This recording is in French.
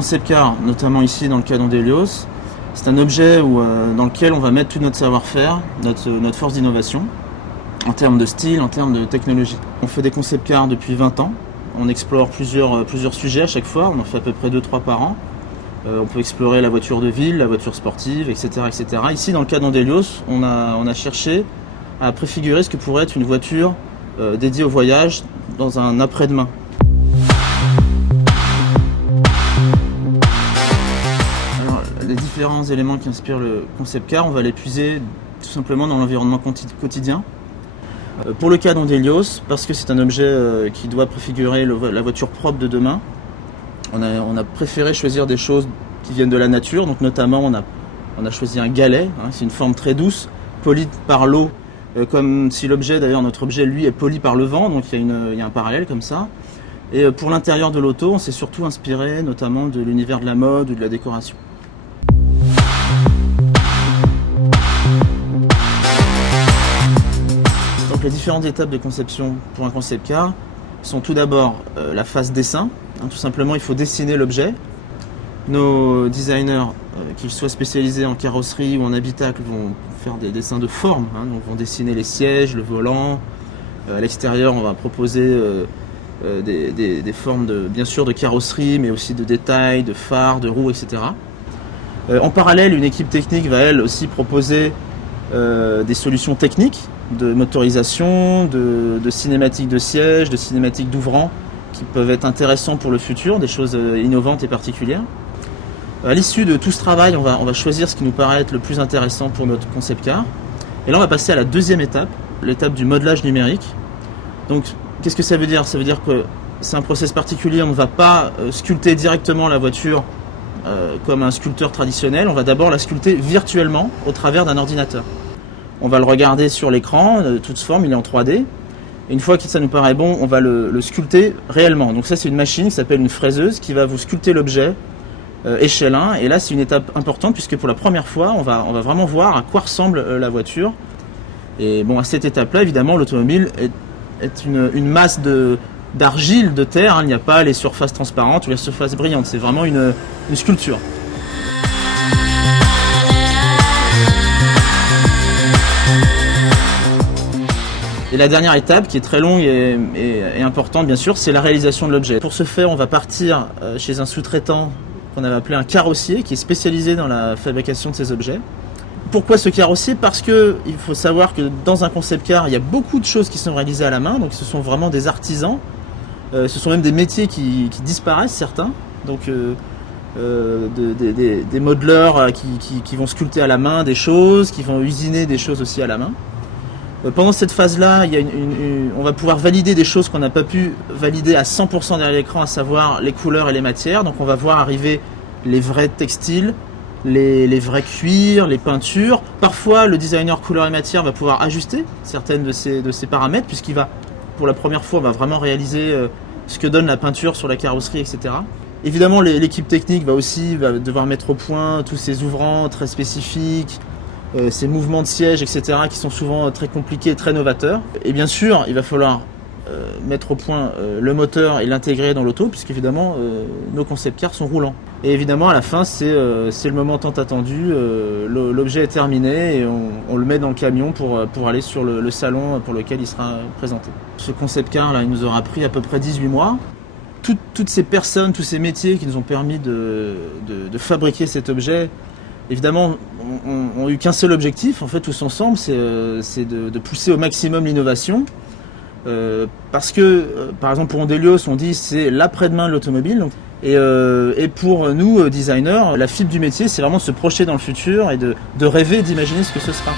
concept car, notamment ici dans le cas d'Ondelios, c'est un objet dans lequel on va mettre tout notre savoir-faire, notre force d'innovation, en termes de style, en termes de technologie. On fait des concept cars depuis 20 ans, on explore plusieurs sujets à chaque fois, on en fait à peu près 2-3 par an. On peut explorer la voiture de ville, la voiture sportive, etc. etc. Ici, dans le cas d'Ondelios, on a cherché à préfigurer ce que pourrait être une voiture dédiée au voyage dans un après-demain. Alors, les différents éléments qui inspirent le concept car, on va les puiser tout simplement dans l'environnement quotidien. Pour le cas d'Ondelios, parce que c'est un objet qui doit préfigurer la voiture propre de demain, on a préféré choisir des choses qui viennent de la nature, donc notamment on a choisi un galet, c'est une forme très douce, polie par l'eau, comme si l'objet, d'ailleurs notre objet lui est poli par le vent, donc il y a un parallèle comme ça. Et pour l'intérieur de l'auto, on s'est surtout inspiré notamment de l'univers de la mode ou de la décoration. Donc les différentes étapes de conception pour un concept car sont tout d'abord la phase dessin. Tout simplement, il faut dessiner l'objet. Nos designers, qu'ils soient spécialisés en carrosserie ou en habitacle, vont faire des dessins de forme. Donc vont dessiner les sièges, le volant. À l'extérieur, on va proposer des formes bien sûr de carrosserie, mais aussi de détails, de phares, de roues, etc. En parallèle, une équipe technique va elle aussi proposer des solutions techniques de motorisation, de cinématiques de sièges, de cinématiques d'ouvrants qui peuvent être intéressants pour le futur, des choses innovantes et particulières. À l'issue de tout ce travail, on va choisir ce qui nous paraît être le plus intéressant pour notre concept car. Et là, on va passer à la deuxième étape, l'étape du modelage numérique. Donc, qu'est-ce que ça veut dire? Ça veut dire que c'est un process particulier, on ne va pas sculpter directement la voiture comme un sculpteur traditionnel, on va d'abord la sculpter virtuellement au travers d'un ordinateur. On va le regarder sur l'écran, de toute forme, il est en 3D. Et une fois que ça nous paraît bon, on va le sculpter réellement. Donc ça, c'est une machine qui s'appelle une fraiseuse qui va vous sculpter l'objet échelle 1. Et là, c'est une étape importante puisque pour la première fois, on va vraiment voir à quoi ressemble la voiture. Et bon, à cette étape-là, évidemment, l'automobile est une masse d'argile, de terre. Il n'y a pas les surfaces transparentes ou les surfaces brillantes. C'est vraiment une sculpture. Et la dernière étape, qui est très longue et importante bien sûr, c'est la réalisation de l'objet. Pour ce faire, on va partir chez un sous-traitant qu'on avait appelé un carrossier, qui est spécialisé dans la fabrication de ces objets. Pourquoi ce carrossier? Parce qu'il faut savoir que dans un concept car, il y a beaucoup de choses qui sont réalisées à la main, donc ce sont vraiment des artisans. Ce sont même des métiers qui disparaissent, certains. Donc des modeleurs qui vont sculpter à la main des choses, qui vont usiner des choses aussi à la main. Pendant cette phase-là, on va pouvoir valider des choses qu'on n'a pas pu valider à 100% derrière l'écran, à savoir les couleurs et les matières. Donc on va voir arriver les vrais textiles, les vrais cuirs, les peintures. Parfois, le designer couleurs et matières va pouvoir ajuster certaines de ces paramètres, puisqu'il va, pour la première fois, on va vraiment réaliser ce que donne la peinture sur la carrosserie, etc. Évidemment, l'équipe technique va devoir mettre au point tous ces ouvrants très spécifiques, ces mouvements de siège, etc., qui sont souvent très compliqués et très novateurs. Et bien sûr, il va falloir mettre au point le moteur et l'intégrer dans l'auto, puisqu'évidemment, nos concept cars sont roulants. Et évidemment, à la fin, c'est le moment tant attendu. L'objet est terminé et on le met dans le camion pour aller sur le salon pour lequel il sera présenté. Ce concept car, là, il nous aura pris à peu près 18 mois. Toutes ces personnes, tous ces métiers qui nous ont permis de fabriquer cet objet, évidemment, ont eu qu'un seul objectif, en fait, tous ensemble, c'est de pousser au maximum l'innovation. Parce que, par exemple, pour Ondelios, on dit c'est l'après-demain de l'automobile. Et pour nous, designers, la fibre du métier, c'est vraiment de se projeter dans le futur et de rêver, d'imaginer ce que ce sera.